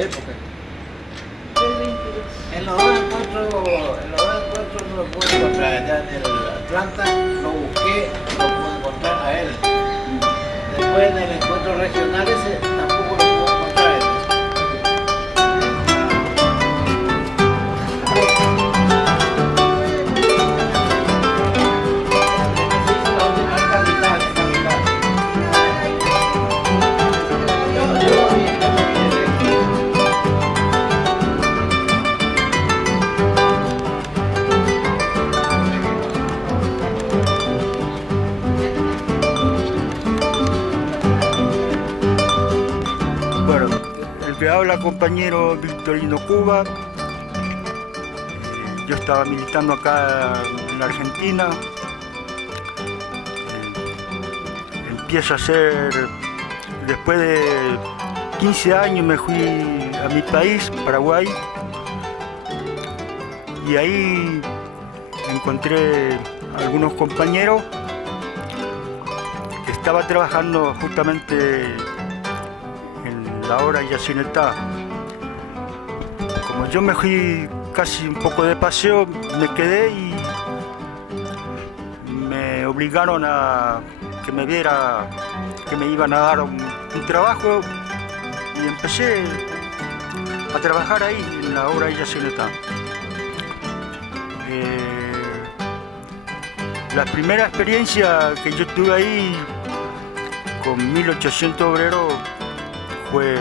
época. Del 22. En los dos encuentros no lo pude encontrar allá en el Atlanta, lo busqué, no lo pude encontrar a él. Después en el encuentro regional ese tampoco lo pude encontrar a él. La última vez capital, capital. Yo lo vi Bueno, el que habla, compañero Victorino Cuba. Yo estaba militando acá en la Argentina. Empiezo a hacer, después de 15 años me fui a mi país, Paraguay, y ahí encontré algunos compañeros que estaban trabajando justamente en la obra Yacinetá. Como yo me fui casi un poco de paseo, me quedé y me obligaron a que me viera que me iban a dar un trabajo y empecé a trabajar ahí en la obra Yacinetá. La primera experiencia que yo tuve ahí con 1800 obreros fue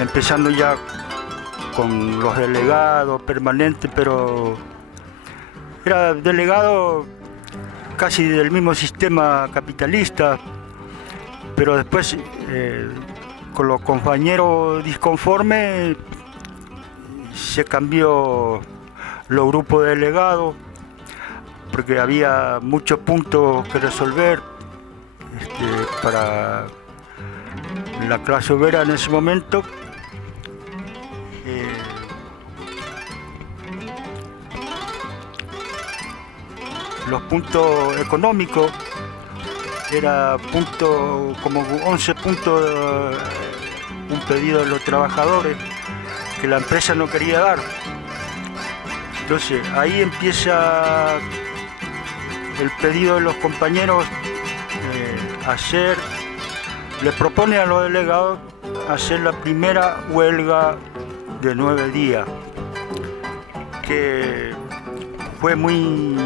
empezando ya con los delegados permanentes, pero era delegado casi del mismo sistema capitalista, pero después con los compañeros disconformes se cambió los grupos de delegados porque había muchos puntos que resolver para la clase obrera en ese momento. Los puntos económicos era como 11 puntos, un pedido de los trabajadores que la empresa no quería dar. Entonces ahí empieza el pedido de los compañeros le propone a los delegados hacer la primera huelga de 9 días, que fue muy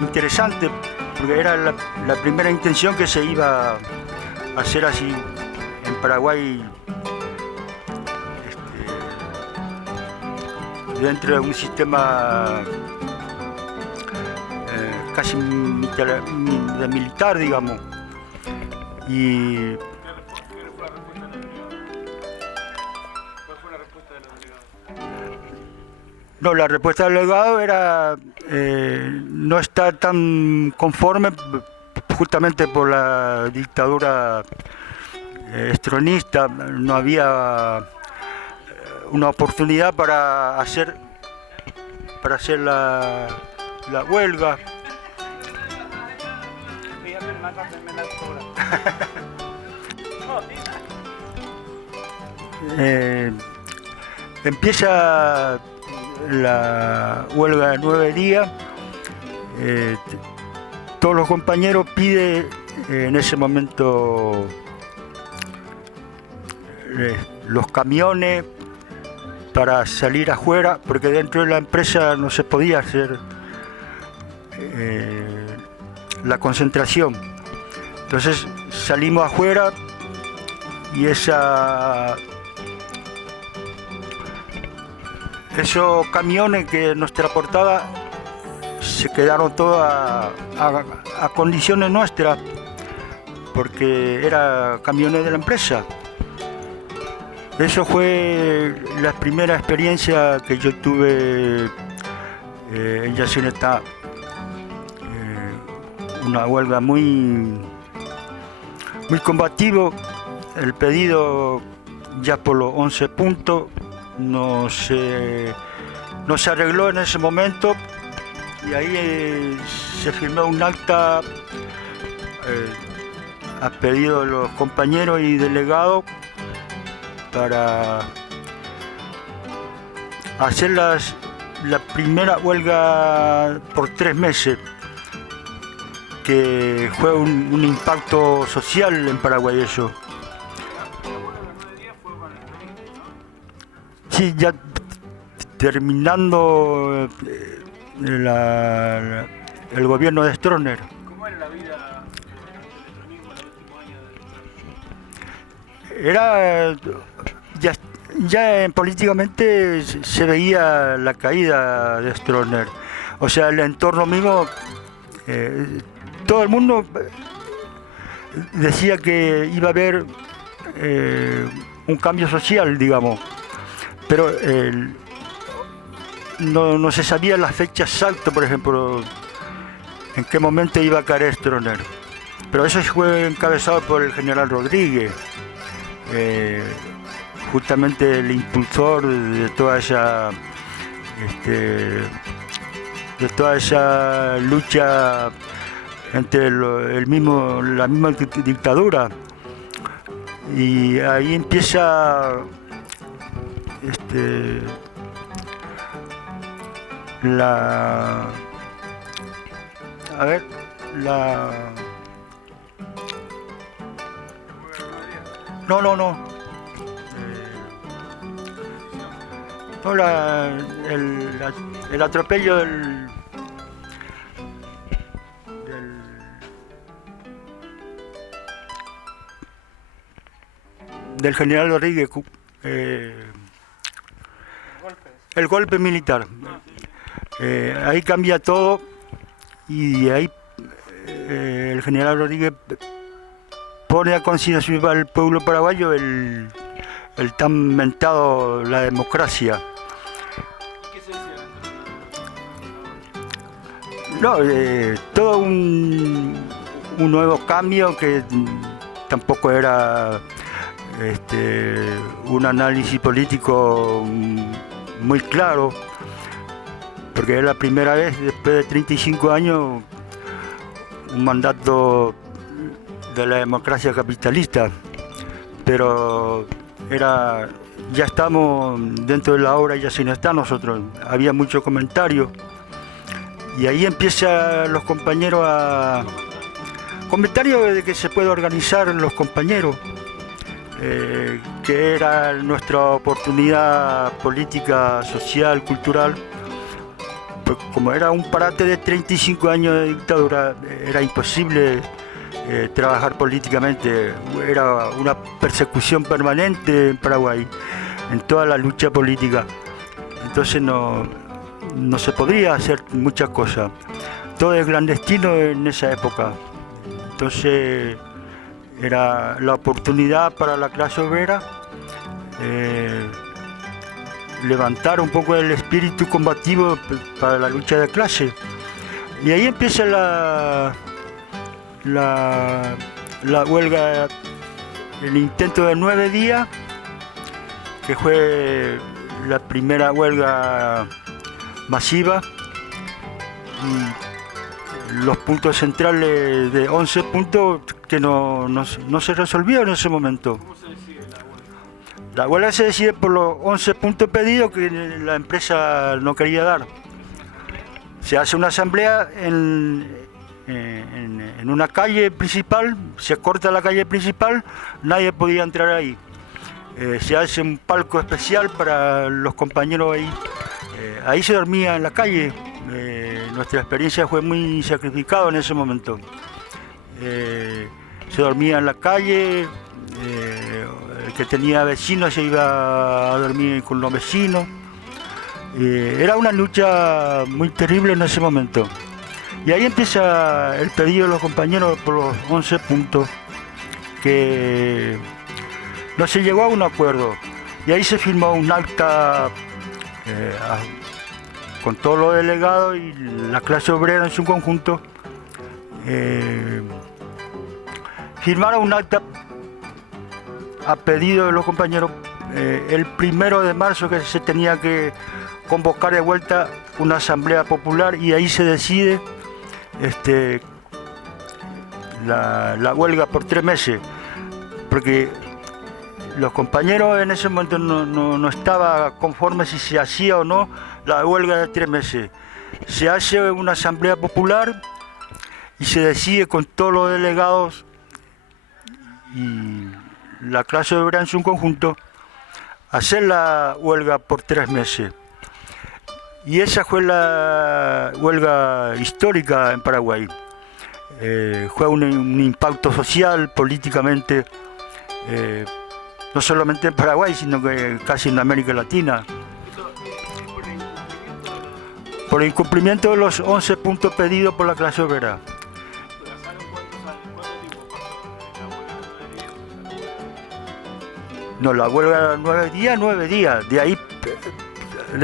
interesante porque era la primera intención que se iba a hacer así en Paraguay, dentro de un sistema casi militar, digamos. Y no, la respuesta del delegado era no estar tan conforme justamente por la dictadura estronista. No había una oportunidad para hacer la huelga. Empieza la huelga de 9 días. Todos los compañeros piden en ese momento los camiones para salir afuera, porque dentro de la empresa no se podía hacer la concentración. Entonces salimos afuera y esos camiones que nos transportaban se quedaron todos a condiciones nuestras, porque eran camiones de la empresa. Eso fue la primera experiencia que yo tuve en Yacinetá. Una huelga muy combativo. El pedido ya por los 11 puntos no se arregló en ese momento, y ahí se firmó un acta a pedido de los compañeros y delegados para hacer la primera huelga por 3 meses, que fue un impacto social en Paraguay eso. Sí, ya terminando el gobierno de Stroessner. ¿Cómo era la vida del peronismo en los últimos años? Era ya políticamente se veía la caída de Stroessner. O sea, el entorno mismo, todo el mundo decía que iba a haber un cambio social, digamos, pero no se sabía la fecha exacta, por ejemplo, en qué momento iba a caer Stroessner. Pero eso fue encabezado por el general Rodríguez, justamente el impulsor de toda esa lucha entre la misma dictadura. Y ahí empieza el atropello del general Rodríguez, el golpe militar. Ahí cambia todo y ahí el general Rodríguez pone a consideración al pueblo paraguayo el tan mentado la democracia. ¿Qué se decía dentro de No, todo un nuevo cambio que tampoco era un análisis político muy claro, porque era la primera vez después de 35 años un mandato de la democracia capitalista, pero ya estamos dentro de la obra, ya sin estar nosotros, había mucho comentario y ahí empiezan los compañeros comentarios de que se puede organizar los compañeros, que era nuestra oportunidad política, social, cultural. Pues como era un parate de 35 años de dictadura, era imposible trabajar políticamente, era una persecución permanente en Paraguay, en toda la lucha política. Entonces no se podía hacer muchas cosas. Todo es clandestino en esa época. Entonces era la oportunidad para la clase obrera levantar un poco el espíritu combativo para la lucha de clase. Y ahí empieza la huelga, el intento de 9 días, que fue la primera huelga masiva. Los puntos centrales de 11 puntos que no se resolvió en ese momento. ¿Cómo se decide la huelga? La huelga se decide por los 11 puntos pedidos que la empresa no quería dar. Se hace una asamblea en una calle principal, se corta la calle principal, nadie podía entrar ahí. Se hace un palco especial para los compañeros ahí. Ahí se dormía en la calle. Nuestra experiencia fue muy sacrificada en ese momento. Se dormía en la calle, el que tenía vecinos se iba a dormir con los vecinos. Era una lucha muy terrible en ese momento. Y ahí empieza el pedido de los compañeros por los 11 puntos, que no se llegó a un acuerdo. Y ahí se firmó un acta con todos los delegados y la clase obrera en su conjunto. Firmaron un acta a pedido de los compañeros el 1 de marzo, que se tenía que convocar de vuelta una asamblea popular, y ahí se decide la huelga por 3 meses, porque los compañeros en ese momento no estaba conforme si se hacía o no la huelga de 3 meses. Se hace una asamblea popular y se decide con todos los delegados y la clase obrera en su conjunto hacer la huelga por 3 meses. Y esa fue la huelga histórica en Paraguay. Fue un impacto social, políticamente, no solamente en Paraguay, sino que casi en América Latina. Por el incumplimiento de los 11 puntos pedidos por la clase obrera. No, la huelga era 9 días, de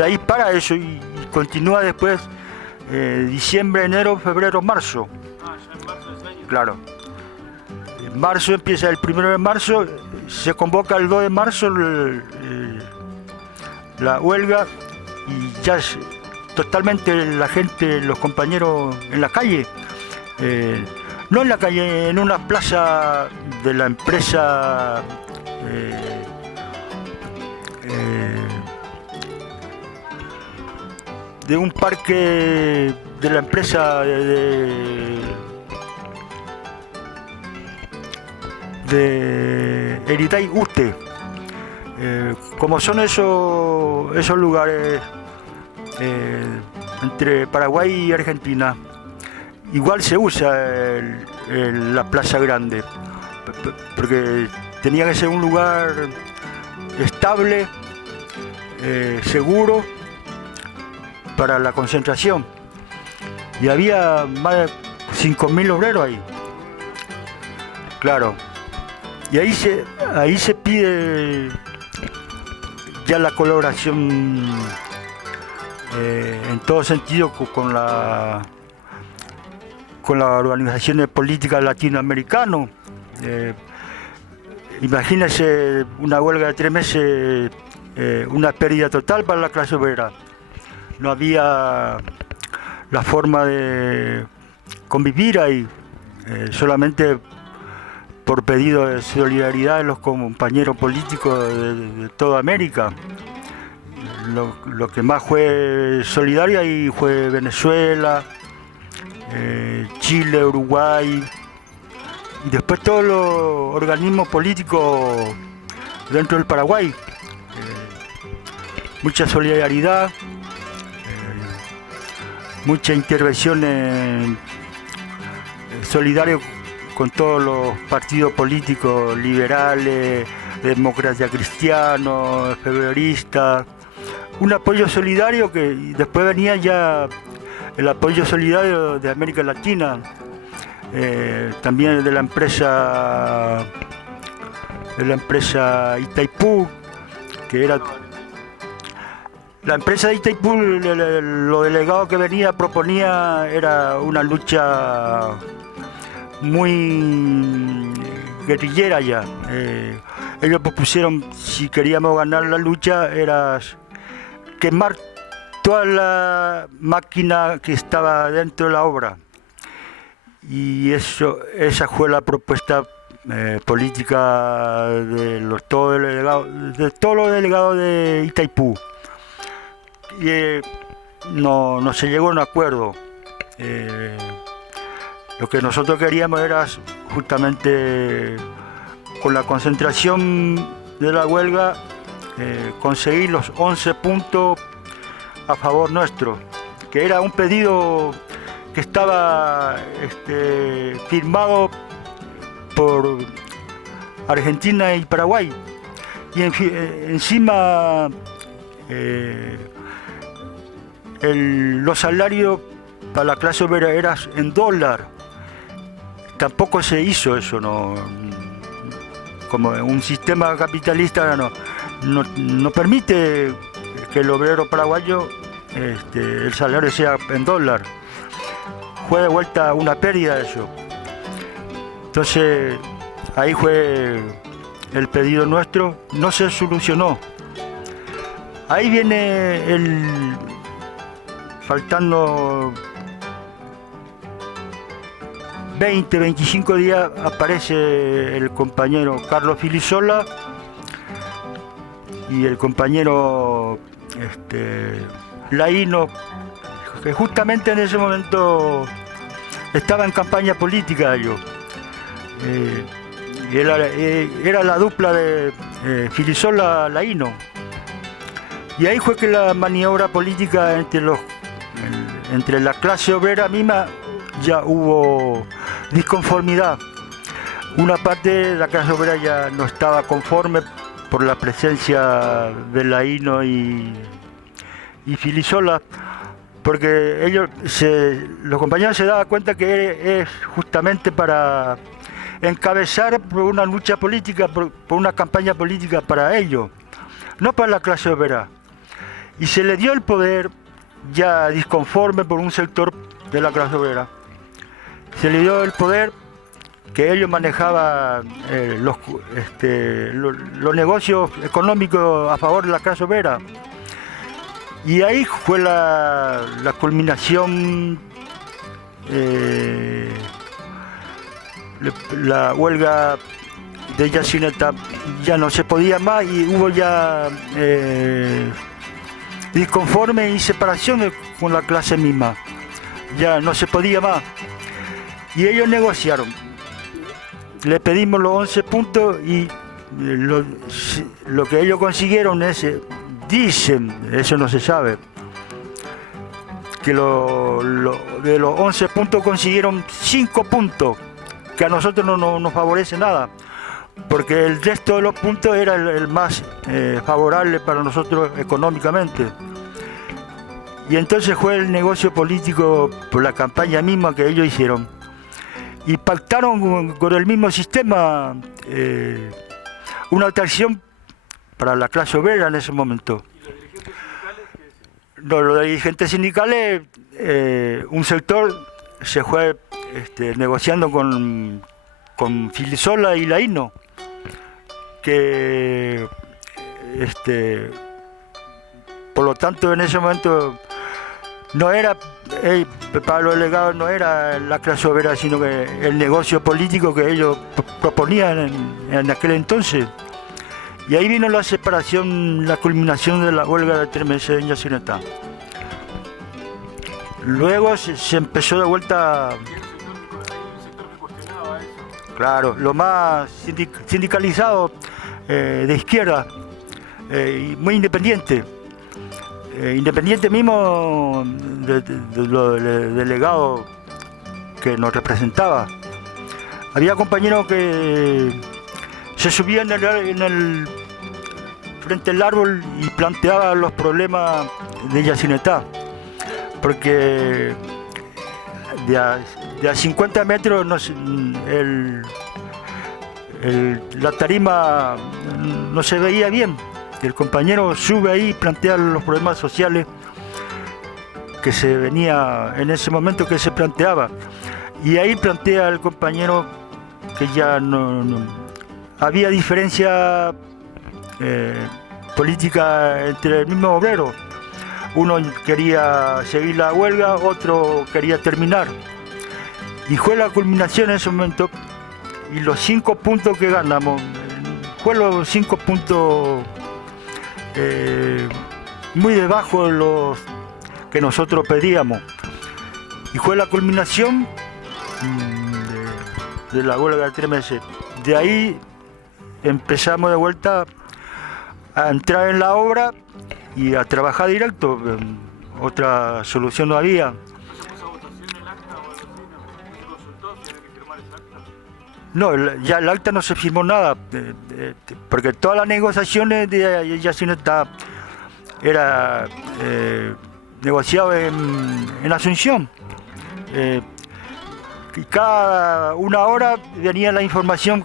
ahí para eso y continúa después diciembre, enero, febrero, marzo. Ah, ya en marzo de ese año. Claro. En marzo empieza el 1 de marzo, se convoca el 2 de marzo la huelga y ya totalmente la gente, los compañeros en la calle. No en la calle, en una plaza de la empresa de un parque de la empresa de Eritay Uste. Como son esos lugares entre Paraguay y Argentina, igual se usa la Plaza Grande, porque tenía que ser un lugar estable, seguro para la concentración. Y había más de 5.000 obreros ahí. Claro. Y ahí se pide ya la colaboración en todo sentido con las organizaciones políticas latinoamericanas. Imagínense una huelga de 3 meses, una pérdida total para la clase obrera. No había la forma de convivir ahí, solamente por pedido de solidaridad de los compañeros políticos de toda América. Lo que más fue solidario ahí fue Venezuela, Chile, Uruguay, y después todos los organismos políticos dentro del Paraguay. Mucha solidaridad, mucha intervención solidaria con todos los partidos políticos liberales, demócratas cristianos, febreristas. Un apoyo solidario que después venía ya el apoyo solidario de América Latina, también de la empresa Itaipú, que era la empresa de Itaipú. Lo delegado que proponía era una lucha muy guerrillera ya. Ellos propusieron, si queríamos ganar la lucha, era quemar toda la máquina que estaba dentro de la obra. Y esa fue la propuesta política de todos los delegados de Itaipú. Y no se llegó a un acuerdo. Lo que nosotros queríamos era justamente con la concentración de la huelga conseguir los 11 puntos a favor nuestro, que era un pedido que estaba firmado por Argentina y Paraguay. Y encima los salarios para la clase obrera eran en dólar. Tampoco se hizo eso, no, como un sistema capitalista no permite que el obrero paraguayo el salario sea en dólar. Fue de vuelta una pérdida eso. Entonces ahí fue el pedido nuestro, no se solucionó. Ahí viene faltando 20, 25 días aparece el compañero Carlos Filisola y el compañero Laíno, que justamente en ese momento estaba en campaña política ellos. Era la dupla de Filisola-Laíno. Y ahí fue que la maniobra política entre la clase obrera misma ya hubo disconformidad. Una parte de la clase obrera ya no estaba conforme por la presencia de Laíno y Filisola, porque los compañeros se daban cuenta que es justamente para encabezar por una lucha política, por una campaña política para ellos, no para la clase obrera. Y se le dio el poder, ya disconforme por un sector de la clase obrera. Se le dio el poder que ellos manejaban los negocios económicos a favor de la clase obrera. Y ahí fue la culminación, la huelga de Yacineta ya no se podía más y hubo ya disconforme y separación con la clase misma. Ya no se podía más. Y ellos negociaron. Le pedimos los 11 puntos y lo que ellos consiguieron dicen, eso no se sabe, que de los 11 puntos consiguieron 5 puntos, que a nosotros no nos favorece nada, porque el resto de los puntos era el más favorable para nosotros económicamente. Y entonces fue el negocio político por la campaña misma que ellos hicieron. Y pactaron con el mismo sistema una atracción para la clase obrera en ese momento. ¿Y los dirigentes sindicales qué decían? No, los dirigentes sindicales, un sector se fue negociando con Filisola y Laíno, que por lo tanto en ese momento no era, para los delegados no era la clase obrera, sino que el negocio político que ellos proponían en aquel entonces. Y ahí vino la separación, la culminación de la huelga de 3 meses en Yacineta. Luego se empezó de vuelta. ¿Y el sector que cuestionaba eso? Claro, lo más sindicalizado de izquierda, y muy independiente. Independiente mismo de los delegados que nos representaba. Había compañeros que se subían frente al árbol y planteaban los problemas de Yacineta, porque de a 50 metros la tarima no se veía bien. El compañero sube ahí y plantea los problemas sociales que se venía en ese momento que se planteaba. Y ahí plantea el compañero que ya no había diferencia política entre el mismo obrero. Uno quería seguir la huelga, otro quería terminar. Y fue la culminación en ese momento. Y los 5 puntos que ganamos, fue los 5 puntos muy debajo de los que nosotros pedíamos. Y fue la culminación de la huelga de 3 meses. De ahí empezamos de vuelta a entrar en la obra y a trabajar directo. Otra solución no había. ¿Se puso a votación el acta o algo así? ¿No? ¿Se consultó si había que firmar ese acta? No, ya el acta no se firmó nada, porque todas las negociaciones de Yacineta era negociado en Asunción. Y cada una hora venía la información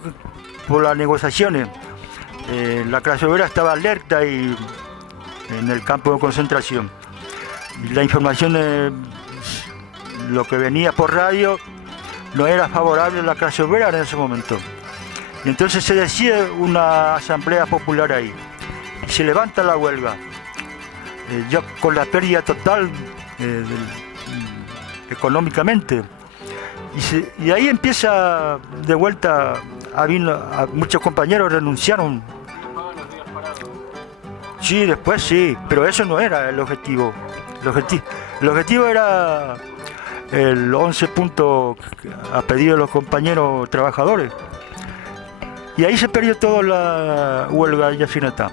por las negociaciones. La clase obrera estaba alerta y en el campo de concentración. Y la información de lo que venía por radio no era favorable a la clase obrera en ese momento. Y entonces se decide una asamblea popular ahí. Y se levanta la huelga. Ya con la pérdida total económicamente. Y ahí empieza de vuelta, muchos compañeros renunciaron. pagan los días parados. Sí, después sí, pero eso no era el objetivo. El objetivo era el 11 puntos a pedido de los compañeros trabajadores. Y ahí se perdió toda la huelga de Yacyretá.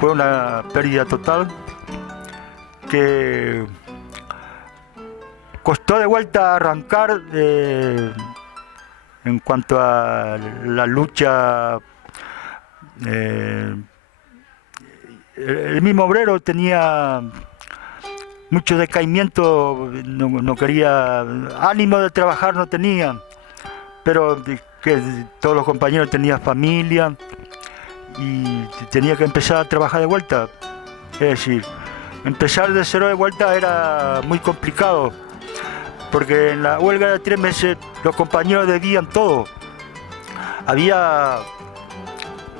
Fue una pérdida total que costó de vuelta arrancar en cuanto a la lucha. El mismo obrero tenía mucho decaimiento, no quería, ánimo de trabajar no tenía, pero que todos los compañeros tenían familia y tenía que empezar a trabajar de vuelta. Es decir, empezar de cero de vuelta era muy complicado, porque en la huelga de 3 meses los compañeros debían todo. Había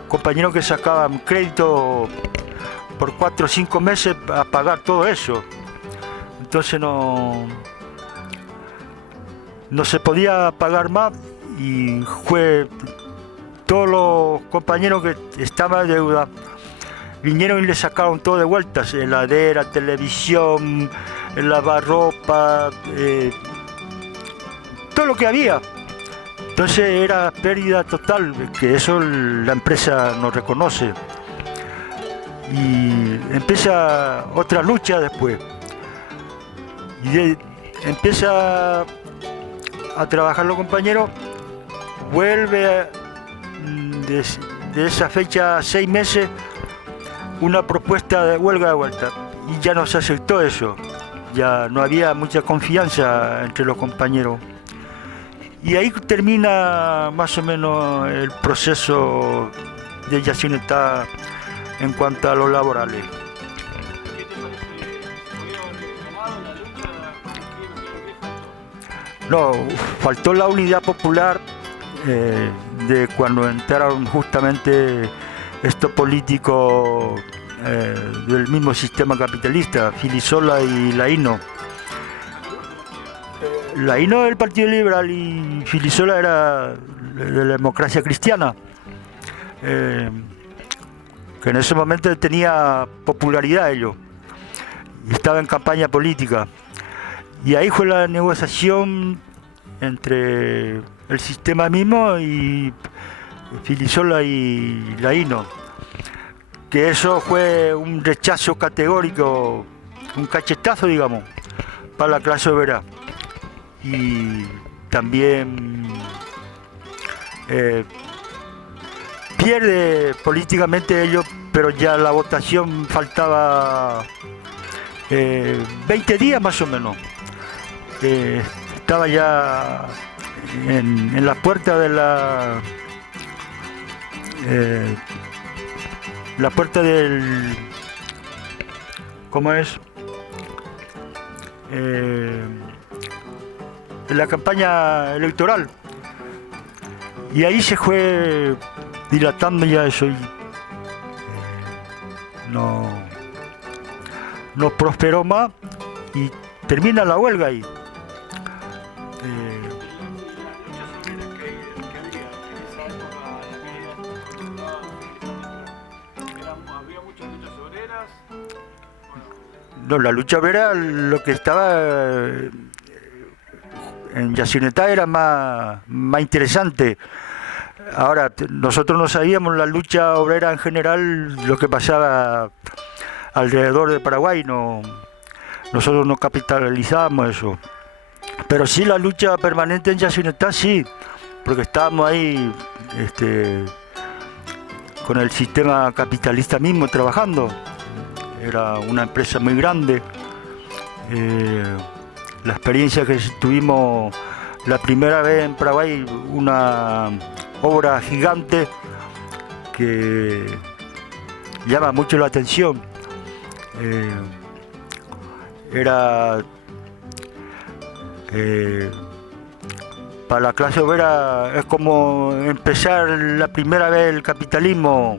compañeros que sacaban crédito por 4 o 5 meses a pagar todo eso. Entonces no se podía pagar más y todos los compañeros que estaban en deuda vinieron y le sacaron todo de vuelta, heladera, televisión, lavarropa, todo lo que había. Entonces era pérdida total, que eso la empresa no reconoce. Y empieza otra lucha después. Y empieza a trabajar los compañeros, vuelve de esa fecha a 6 meses una propuesta de huelga de vuelta y ya no se aceptó eso, ya no había mucha confianza entre los compañeros. Y ahí termina más o menos el proceso de Yacyretá en cuanto a los laborales. ¿Qué te parece? ¿Podría haber ganado la lucha? ¿Qué faltó? No, faltó la unidad popular de cuando entraron justamente estos políticos del mismo sistema capitalista, Filisola y Laino. Laino del Partido Liberal y Filisola era de la Democracia Cristiana, que en ese momento tenía popularidad ellos, y estaba en campaña política. Y ahí fue la negociación entre el sistema mismo y Filisola y Laino, que eso fue un rechazo categórico, un cachetazo, digamos, para la clase obrera. Y también pierde políticamente ellos, pero ya la votación faltaba 20 días más o menos. Estaba ya en la puerta de la puerta del, ¿cómo es? En la campaña electoral, y ahí se fue dilatando ya eso y no prosperó más y termina la huelga ahí. ¿Había muchas luchas obreras? No, la lucha obrera, lo que estaba en Yacyretá era más interesante. Ahora, nosotros no sabíamos la lucha obrera en general, lo que pasaba alrededor de Paraguay, nosotros no capitalizábamos eso. Pero sí la lucha permanente en Yacyretá, sí, porque estábamos ahí con el sistema capitalista mismo trabajando. Era una empresa muy grande. La experiencia que tuvimos la primera vez en Paraguay, una obra gigante que llama mucho la atención. Era para la clase obrera es como empezar la primera vez el capitalismo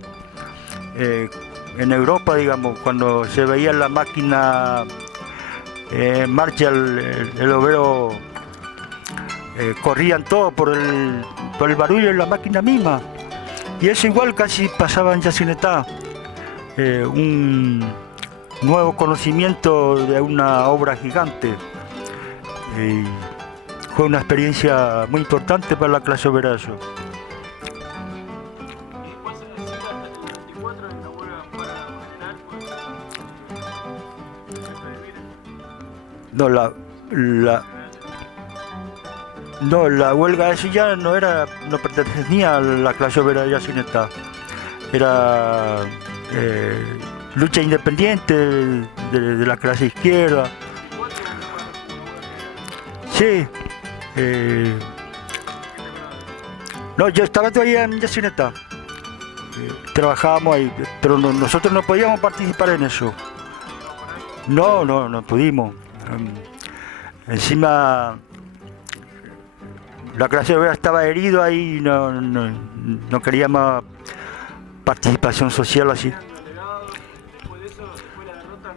en Europa, digamos, cuando se veía la máquina en marcha, el obrero corrían todos por el barullo de la máquina misma. Y eso igual casi pasaba en Yacyretá, un nuevo conocimiento de una obra gigante. Fue una experiencia muy importante para la clase obrera eso. Y después en el 24 en la huelga para general, pues, jefe de Vire. No, la huelga eso ya no pertenecía a la clase obrera de Yacyretá. Era lucha independiente de la clase izquierda. Sí. No, yo estaba todavía en Yacyretá. Trabajábamos ahí, pero nosotros no podíamos participar en eso. No pudimos. Encima la clase obrera estaba herido ahí y no queríamos participación social así. Después de eso, después de la derrota,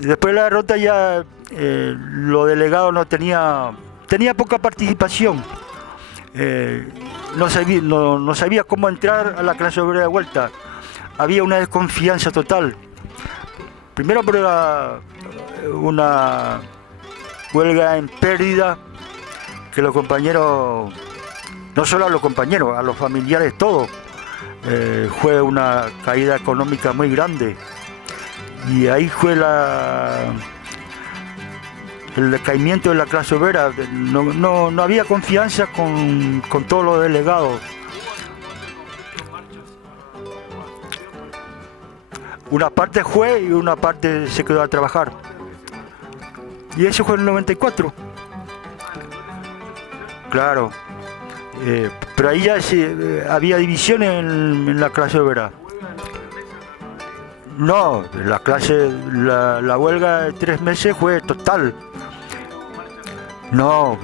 Después de la derrota ya los delegados tenía poca participación. No sabía cómo entrar a la clase obrera de vuelta. Había una desconfianza total. Primero por una huelga en pérdida, que los compañeros, no solo a los compañeros, a los familiares todos, fue una caída económica muy grande. Y ahí fue el decaimiento de la clase obrera. No había confianza con todos los delegados. Una parte fue y una parte se quedó a trabajar. Y eso fue en el 94. Claro. Pero ahí ya había divisiones en la clase obrera. No, la huelga de 3 meses fue total. No,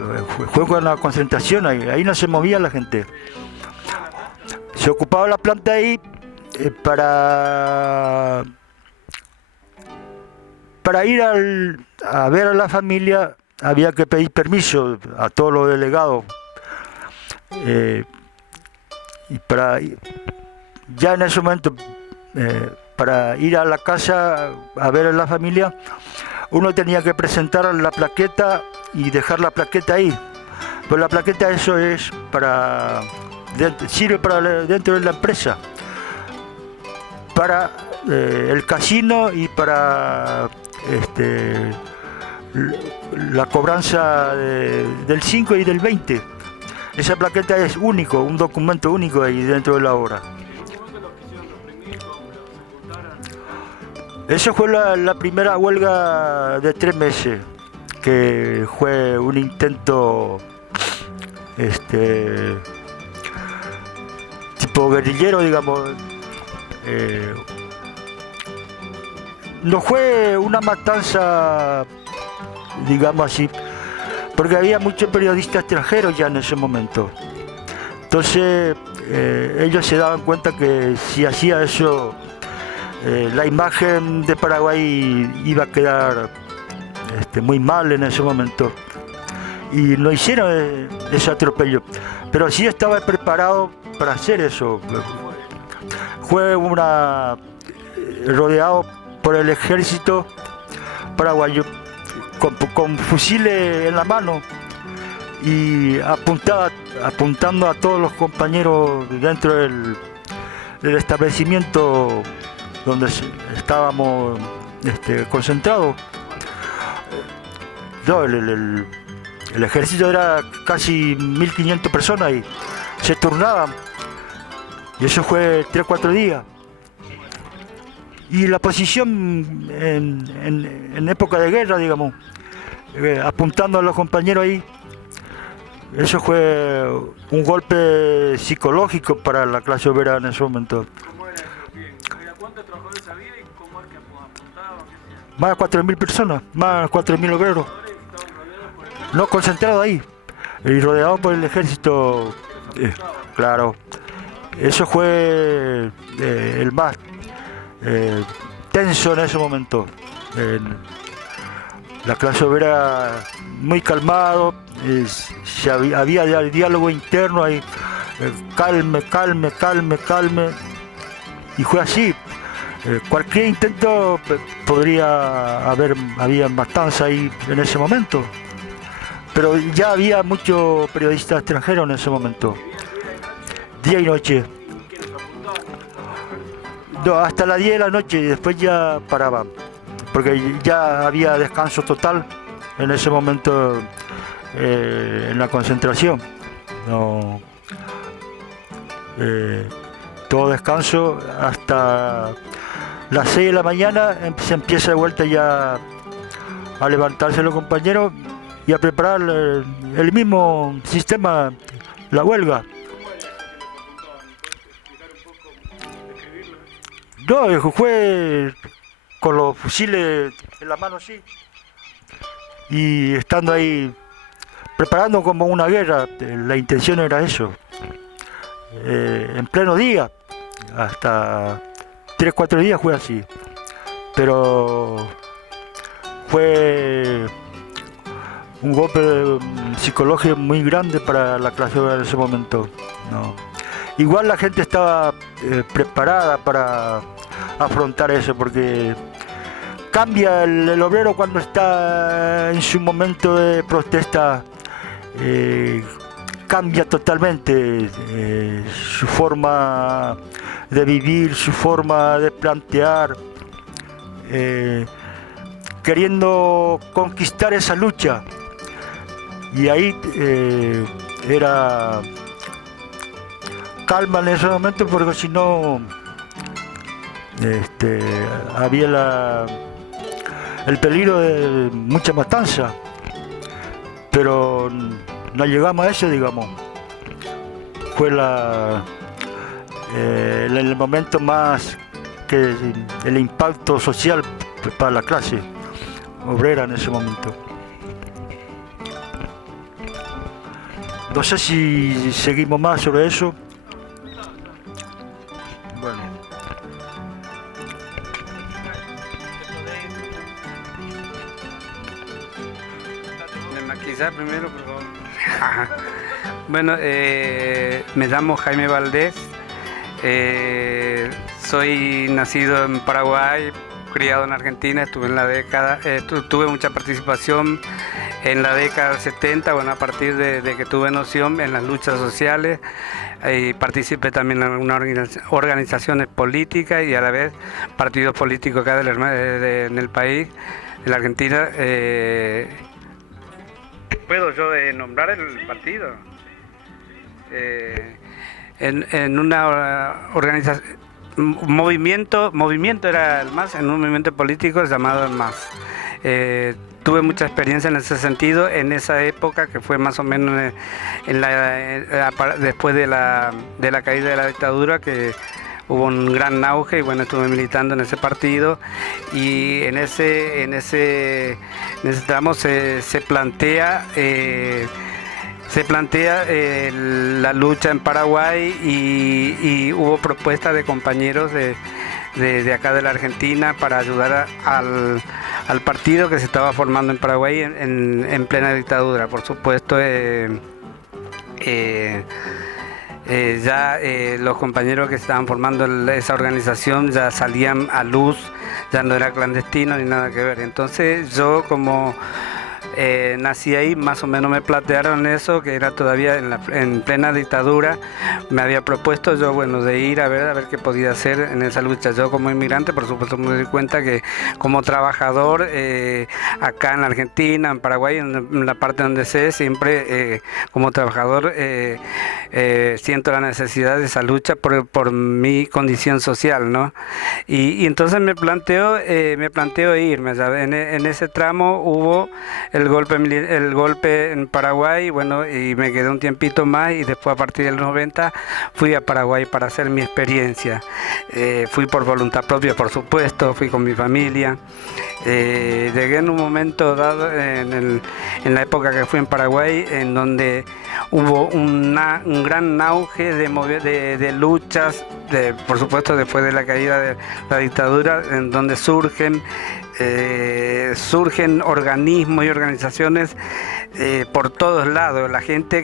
fue con la concentración ahí no se movía la gente. Se ocupaba la planta ahí para ir a ver a la familia. Había que pedir permiso a todos los delegados. Y ya en ese momento, para ir a la casa a ver a la familia, uno tenía que presentar la plaqueta y dejar la plaqueta ahí. Pues la plaqueta eso es sirve para dentro de la empresa, para el casino y para la cobranza del 5 y del 20. Esa plaqueta es único, un documento único ahí dentro de la obra. Eso fue la primera huelga de 3 meses, que fue un intento tipo guerrillero, digamos. No fue una matanza, digamos así, porque había muchos periodistas extranjeros ya en ese momento. Entonces ellos se daban cuenta que si hacía eso, la imagen de Paraguay iba a quedar muy mal en ese momento. Y no hicieron ese atropello, pero sí estaba preparado para hacer eso. Fue rodeado por el ejército paraguayo con fusiles en la mano y apuntando a todos los compañeros dentro del establecimiento donde estábamos concentrados. No, el ejército era casi 1500 personas y se turnaban. Y eso fue 3-4 días. Y la posición en época de guerra, digamos, apuntando a los compañeros ahí, eso fue un golpe psicológico para la clase obrera en ese momento. ¿Cómo era? ¿Cuántos trabajadores había y cómo es que apuntaban? Más de 4000 personas, más de 4000 obreros. No, concentrados ahí y rodeados por el ejército. Claro, eso fue el más tenso en ese momento. La clase obrera muy calmado, había diálogo interno ahí, calme, calme, calme, calme, y fue así. Cualquier intento había matanza ahí en ese momento, pero ya había muchos periodistas extranjeros en ese momento, día y noche. No, hasta las 10 de la noche y después ya paraban, porque ya había descanso total en ese momento en la concentración. No, todo descanso hasta las 6 de la mañana se empieza de vuelta ya a levantarse los compañeros y a preparar el mismo sistema, la huelga. No, fue con los fusiles en la mano así y estando ahí preparando como una guerra. La intención era eso, en pleno día, hasta 3-4 días fue así, pero fue un golpe psicológico muy grande para la clase obrera en ese momento, ¿no? Igual la gente estaba preparada para afrontar eso, porque cambia el obrero cuando está en su momento de protesta, cambia totalmente su forma de vivir, su forma de plantear, queriendo conquistar esa lucha. Y ahí era calma en ese momento, porque si no había el peligro de mucha matanza, pero no llegamos a eso, digamos. Fue el momento más que el impacto social para la clase obrera en ese momento. No sé si seguimos más sobre eso. Bueno. ¿Me maquillar primero, por favor? Bueno, me llamo Jaime Valdés. Soy nacido en Paraguay, criado en Argentina. Estuve en la década, tuve mucha participación en la década del 70, bueno, a partir de que tuve noción en las luchas sociales. Y participé también en algunas organizaciones políticas y a la vez partidos políticos acá en el país, en la Argentina. ¿Puedo yo nombrar el partido? En una organización, movimiento era el MAS, en un movimiento político llamado el MAS. Tuve mucha experiencia en ese sentido, en esa época que fue más o menos después de la caída de la dictadura, que hubo un gran auge y bueno, estuve militando en ese partido y en ese tramo se plantea la lucha en Paraguay y hubo propuestas de compañeros de acá de la Argentina para ayudar al partido que se estaba formando en Paraguay en plena dictadura. Por supuesto, ya los compañeros que estaban formando esa organización ya salían a luz, ya no era clandestino ni nada que ver. Entonces yo, como nací ahí, más o menos me plantearon eso, que era todavía en plena dictadura. Me había propuesto yo, bueno, de ir a ver qué podía hacer en esa lucha. Yo como inmigrante, por supuesto, me di cuenta que como trabajador acá en Argentina, en Paraguay, en la parte donde sé, siempre como trabajador siento la necesidad de esa lucha por mi condición social, ¿no? Y entonces me planteo irme. En ese tramo hubo el golpe en Paraguay, bueno, y me quedé un tiempito más y después a partir del 90 fui a Paraguay para hacer mi experiencia. Fui por voluntad propia, por supuesto, fui con mi familia. Llegué en un momento dado, en la época que fui en Paraguay, en donde hubo un gran auge de luchas, por supuesto después de la caída de la dictadura, en donde surgen organismos y organizaciones por todos lados. La gente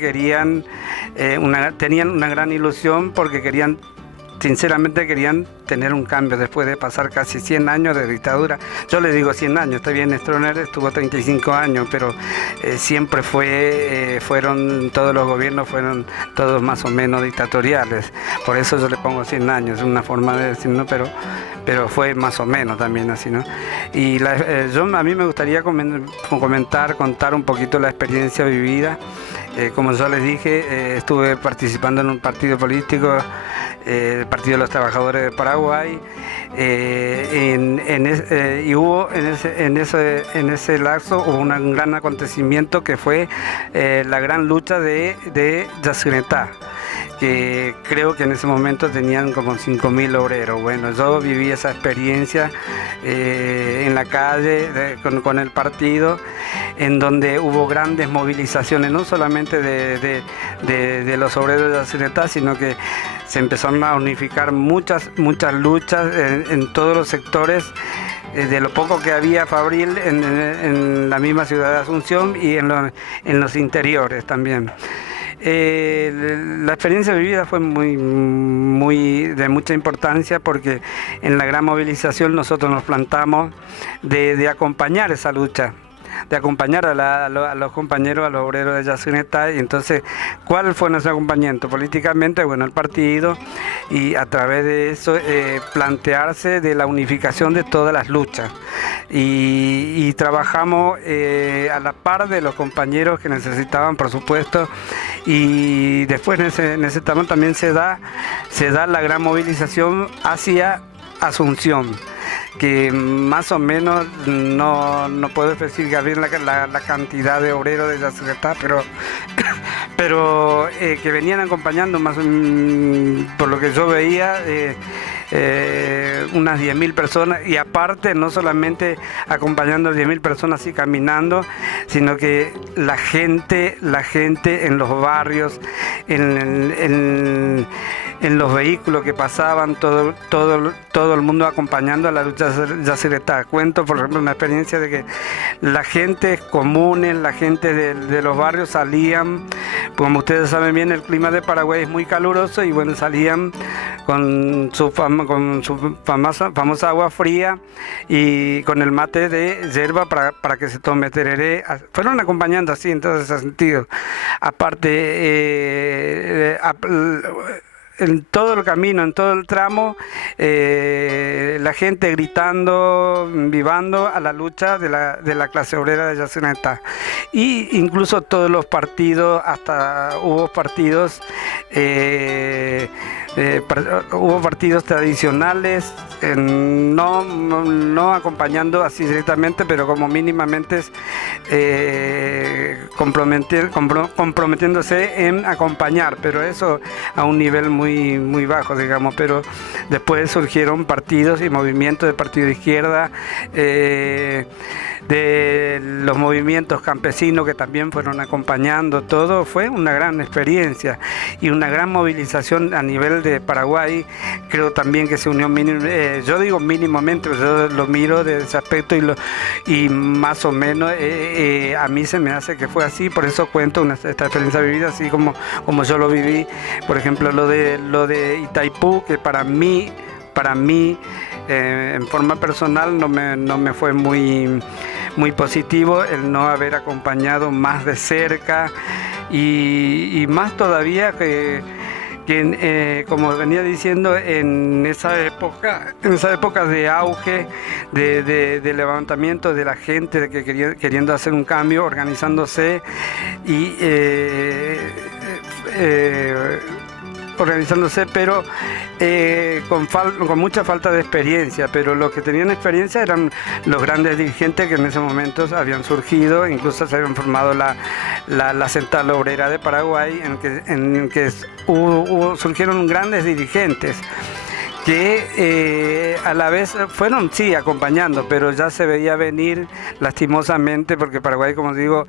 tenían una gran ilusión porque sinceramente querían tener un cambio después de pasar casi 100 años de dictadura. Yo le digo 100 años, está bien, Stroessner estuvo 35 años, pero siempre fueron todos los gobiernos, fueron todos más o menos dictatoriales. Por eso yo le pongo 100 años, es una forma de decir, ¿no? Pero fue más o menos también así, ¿no? Y a mí me gustaría contar un poquito la experiencia vivida. Como yo les dije, estuve participando en un partido político, el Partido de los Trabajadores de Paraguay, y hubo en ese lapso hubo un gran acontecimiento que fue la gran lucha de Yacyretá, que creo que en ese momento tenían como 5.000 obreros. Bueno, yo viví esa experiencia en la calle con el partido, en donde hubo grandes movilizaciones, no solamente de los obreros de Yacyretá, sino que se empezaron a unificar muchas luchas en todos los sectores, de lo poco que había fabril en la misma ciudad de Asunción y en los interiores también. La experiencia vivida fue de mucha importancia, porque en la gran movilización nosotros nos plantamos de acompañar esa lucha, de acompañar a los compañeros, a los obreros de Yacyretá. Y entonces, ¿cuál fue nuestro acompañamiento? Políticamente, bueno, el partido, y a través de eso plantearse de la unificación de todas las luchas. Y trabajamos a la par de los compañeros que necesitaban, por supuesto, y después en ese tramo también se da la gran movilización hacia Asunción, que más o menos no puedo decir que había la cantidad de obreros de Yacyretá, pero que venían acompañando más, por lo que yo veía, unas 10.000 personas, y aparte no solamente acompañando a 10.000 personas así caminando, sino que la gente en los barrios, en los vehículos que pasaban, todo el mundo acompañando a la lucha de Yacyretá. Cuento, por ejemplo, una experiencia de que la gente comunes, la gente de los barrios salían, como ustedes saben bien, el clima de Paraguay es muy caluroso, y bueno, salían con su famosa agua fría y con el mate de yerba para que se tome tereré. Fueron acompañando así en todo ese sentido. Aparte, en todo el camino, en todo el tramo, la gente gritando, vivando a la lucha de la clase obrera de Yacyretá. Y incluso todos los partidos, hasta hubo partidos tradicionales, no acompañando así directamente, pero como mínimamente comprometiéndose en acompañar, pero eso a un nivel muy bajo, digamos. Pero después surgieron partidos y movimientos de partido de izquierda, de los movimientos campesinos que también fueron acompañando. Todo fue una gran experiencia y una gran movilización a nivel de Paraguay. Creo también que se unió yo digo mínimamente, yo lo miro de ese aspecto, y más o menos a mí se me hace que fue así. Por eso cuento esta experiencia vivida así como yo lo viví. Por ejemplo, lo de Itaipú, que para mí en forma personal no me fue muy positivo el no haber acompañado más de cerca, y más todavía que como venía diciendo, en esa época de auge, de levantamiento de la gente queriendo hacer un cambio, organizándose pero con mucha falta de experiencia. Pero los que tenían experiencia eran los grandes dirigentes que en ese momento habían surgido, incluso se habían formado la Central Obrera de Paraguay, en que surgieron grandes dirigentes que a la vez fueron, sí, acompañando, pero ya se veía venir lastimosamente, porque Paraguay, como digo,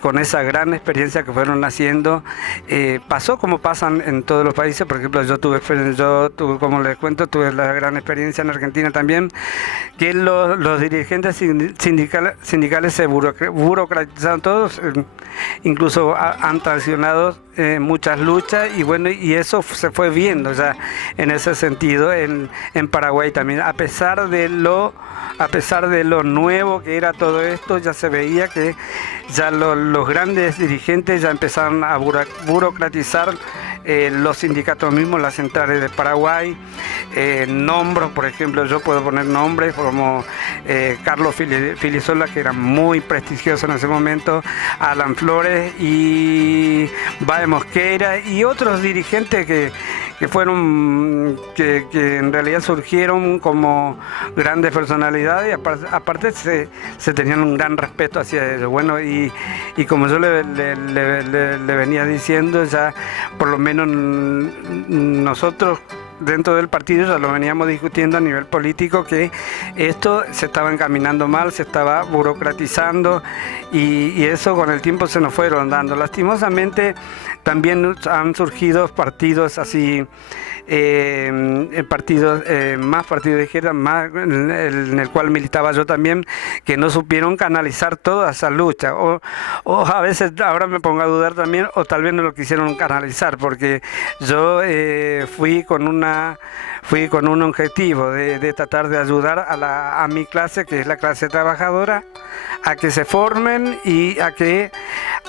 con esa gran experiencia que fueron haciendo, pasó como pasan en todos los países. Por ejemplo, yo tuve, como les cuento, tuve la gran experiencia en Argentina también, que los dirigentes sindicales se burocratizaron todos, incluso han traicionado muchas luchas, y bueno, y eso se fue viendo ya en ese sentido en Paraguay también, a pesar de lo nuevo que era todo esto, ya se veía que ya los grandes dirigentes ya empezaron a burocratizar los sindicatos mismos, las centrales de Paraguay. Nombro, por ejemplo, yo puedo poner nombres como Carlos Filisola, que era muy prestigioso en ese momento, Alan Flores y Bae Mosquera, y otros dirigentes que en realidad surgieron como grandes personalidades, y aparte se tenían un gran respeto hacia ellos. Bueno, y como yo le venía diciendo, ya por lo menos nosotros dentro del partido ya lo veníamos discutiendo a nivel político, que esto se estaba encaminando mal, se estaba burocratizando, y eso con el tiempo se nos fueron dando. Lastimosamente también han surgido partidos así, partidos de izquierda, más en el cual militaba yo también, que no supieron canalizar toda esa lucha, o a veces ahora me pongo a dudar también, o tal vez no lo quisieron canalizar, porque yo fui con un objetivo de tratar de ayudar a mi clase, que es la clase trabajadora, a que se formen y a que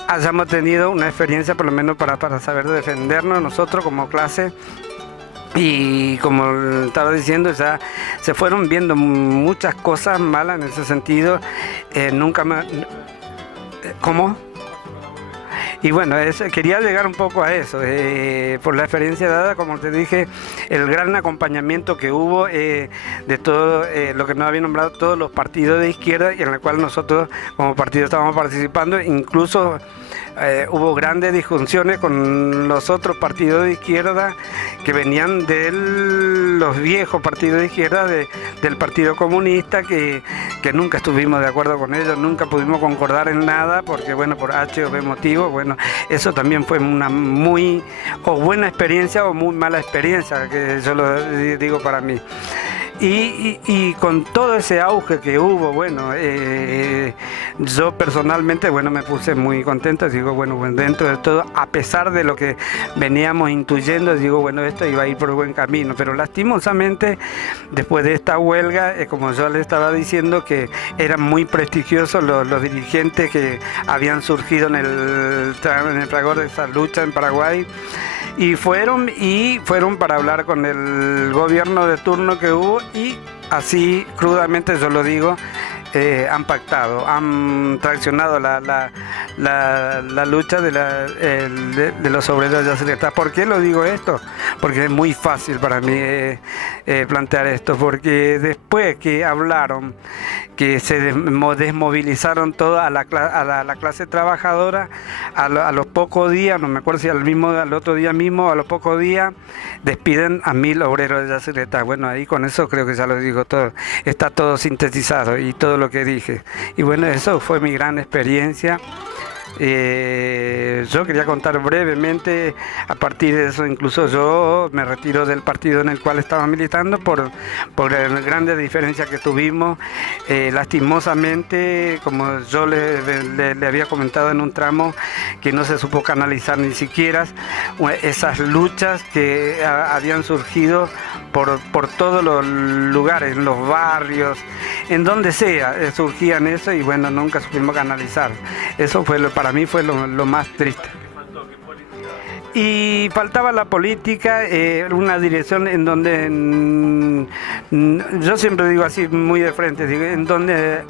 hayamos tenido una experiencia por lo menos para saber defendernos nosotros como clase. Y como estaba diciendo, ya se fueron viendo muchas cosas malas en ese sentido. Nunca más... ¿Cómo? Y bueno, quería llegar un poco a eso, por la experiencia dada, como te dije, el gran acompañamiento que hubo de todo lo que nos había nombrado todos los partidos de izquierda, y en el cual nosotros como partido estábamos participando. Incluso hubo grandes discusiones con los otros partidos de izquierda que venían de los viejos partidos de izquierda, del Partido Comunista, que nunca estuvimos de acuerdo con ellos, nunca pudimos concordar en nada, porque bueno, por H o B motivo. Bueno, eso también fue una muy buena experiencia o muy mala experiencia, que yo lo digo para mí. Y con todo ese auge que hubo, bueno, yo personalmente, bueno, me puse muy contento. Digo, bueno, dentro de todo, a pesar de lo que veníamos intuyendo, digo, bueno, esto iba a ir por buen camino. Pero lastimosamente, después de esta huelga, como yo le estaba diciendo, que eran muy prestigiosos los dirigentes que habían surgido en el fragor de esa lucha en Paraguay, y fueron para hablar con el gobierno de turno que hubo, y así crudamente yo lo digo, han pactado, han traicionado la lucha de los obreros de Yacyretá. ¿Por qué lo digo esto? Porque es muy fácil para mí plantear esto, porque después que hablaron, que se desmovilizaron toda a la clase trabajadora, a los pocos días, no me acuerdo si al otro día mismo, a los pocos días, despiden a 1000 obreros de Yacyretá. Bueno, ahí con eso creo que ya lo digo todo, está todo sintetizado y todo lo que dije. Y bueno, eso fue mi gran experiencia. Yo quería contar brevemente, a partir de eso, incluso yo me retiro del partido en el cual estaba militando por las grandes diferencias que tuvimos. Lastimosamente, como yo le había comentado en un tramo, que no se supo canalizar ni siquiera esas luchas que habían surgido por todos los lugares, en los barrios, en donde sea, surgían eso, y bueno, nunca supimos canalizar. Eso fue para mí fue lo más triste. Y faltaba la política, una dirección en donde, yo siempre digo así muy de frente, digo, en donde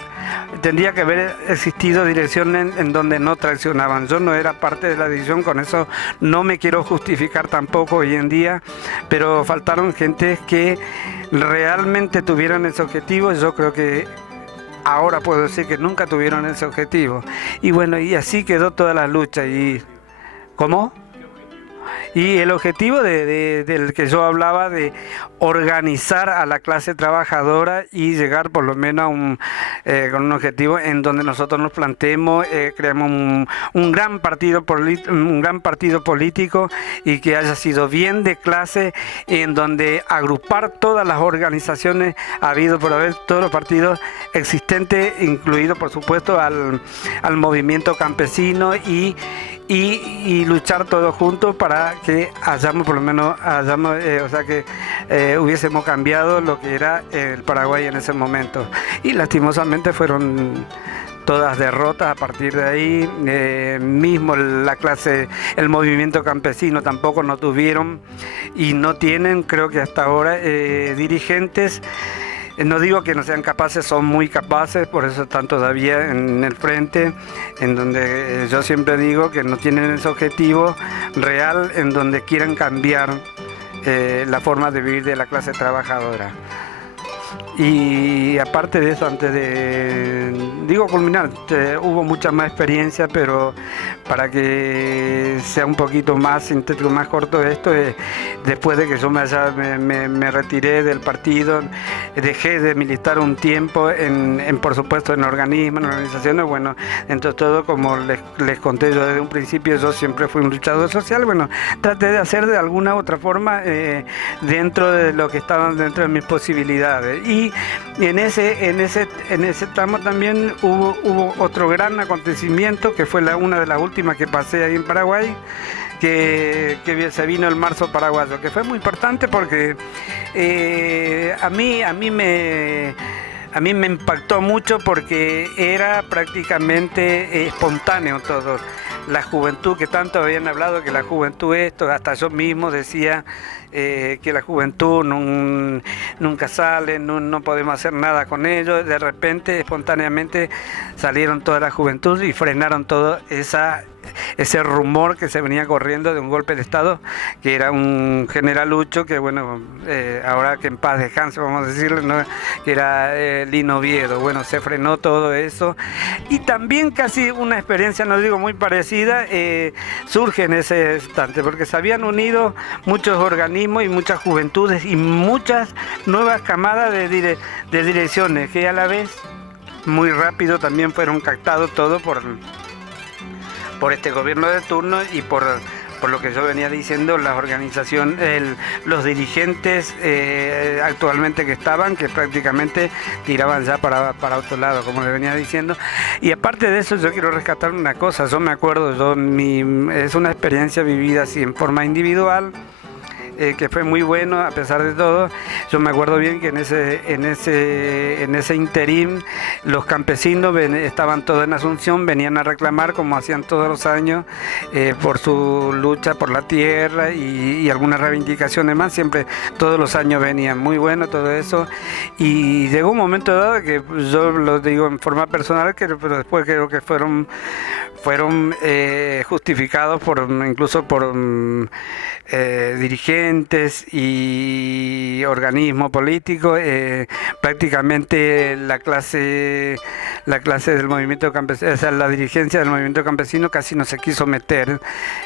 tendría que haber existido direcciones en donde no traicionaban. Yo no era parte de la decisión, con eso no me quiero justificar tampoco hoy en día, pero faltaron gente que realmente tuvieran ese objetivo. Yo creo que ahora puedo decir que nunca tuvieron ese objetivo. Y bueno, y así quedó toda la lucha. ¿Y cómo? Y el objetivo del que yo hablaba de organizar a la clase trabajadora y llegar por lo menos a con un objetivo en donde nosotros nos planteemos, creemos un gran partido político y que haya sido bien de clase, en donde agrupar todas las organizaciones habido por haber, todos los partidos existentes, incluido por supuesto al movimiento campesino y luchar todos juntos para que hayamos por lo menos hubiésemos cambiado lo que era el Paraguay en ese momento. Y lastimosamente fueron todas derrotas a partir de ahí. Mismo la clase, el movimiento campesino tampoco no tuvieron y no tienen, creo que hasta ahora, dirigentes. No digo que no sean capaces, son muy capaces, por eso están todavía en el frente, en donde yo siempre digo que no tienen ese objetivo real, en donde quieran cambiar la forma de vivir de la clase trabajadora. Y aparte de eso, antes de culminar, hubo mucha más experiencia, pero para que sea un poquito más sintético, más corto esto, después de que yo me retiré del partido, dejé de militar un tiempo por supuesto en organismos, en organizaciones. Bueno, entre todo, como les conté yo desde un principio, yo siempre fui un luchador social. Bueno, traté de hacer de alguna u otra forma dentro de lo que estaba dentro de mis posibilidades. Y en ese tramo también hubo otro gran acontecimiento, que fue una de las últimas que pasé ahí en Paraguay, que se vino el marzo paraguayo, que fue muy importante porque a mí me impactó mucho, porque era prácticamente espontáneo todo. La juventud, que tanto habían hablado que la juventud esto, hasta yo mismo decía que la juventud nunca sale, no podemos hacer nada con ellos. De repente, espontáneamente, salieron toda la juventud y frenaron todo ese rumor que se venía corriendo de un golpe de Estado, que era un generalucho, que bueno, ahora que en paz descanse, vamos a decirle, ¿no? Que era Lino Oviedo. Bueno, se frenó todo eso, y también casi una experiencia, no digo muy parecida, surge en ese instante, porque se habían unido muchos organismos y muchas juventudes y muchas nuevas camadas de direcciones, que a la vez muy rápido también fueron captados todo por este gobierno de turno y por lo que yo venía diciendo, las organizaciones, los dirigentes actualmente que estaban, que prácticamente tiraban ya para otro lado, como le venía diciendo. Y aparte de eso, yo quiero rescatar una cosa. Yo me acuerdo, es una experiencia vivida así en forma individual, que fue muy bueno a pesar de todo. Yo me acuerdo bien que en ese interín los campesinos estaban todos en Asunción, venían a reclamar, como hacían todos los años, por su lucha por la tierra y algunas reivindicaciones más. Siempre, todos los años venían, muy bueno todo eso. Y llegó un momento dado que yo lo digo en forma personal, pero después creo que fueron justificados incluso por dirigentes y organismos políticos. Prácticamente la clase del movimiento campesino, o sea, la dirigencia del movimiento campesino casi no se quiso meter,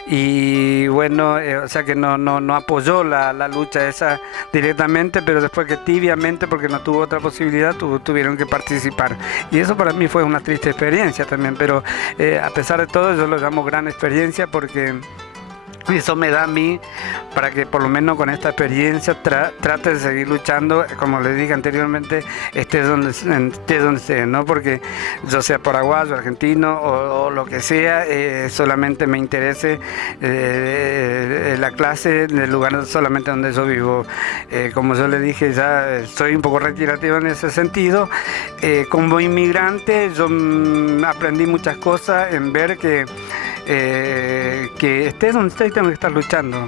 y bueno, o sea que no apoyó la lucha esa directamente, pero después que tibiamente, porque no tuvo otra posibilidad, tuvieron que participar. Y eso para mí fue una triste experiencia también, pero a pesar de todo, yo lo llamo gran experiencia, porque eso me da a mí para que por lo menos con esta experiencia trate de seguir luchando, como les dije anteriormente, esté donde esté, ¿no? Porque yo sea paraguayo, argentino o lo que sea, solamente me interese la clase del lugar solamente donde yo vivo. Como yo le dije, ya soy un poco retirativo en ese sentido. Como inmigrante yo aprendí muchas cosas en ver que estés donde estés, tengo que estar luchando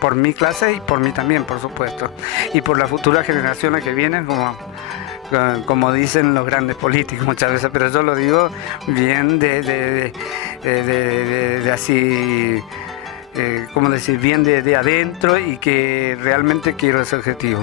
por mi clase y por mí también, por supuesto, y por las futuras generaciones que vienen, como dicen los grandes políticos muchas veces, pero yo lo digo bien de así, como decir, bien de adentro, y que realmente quiero ese objetivo.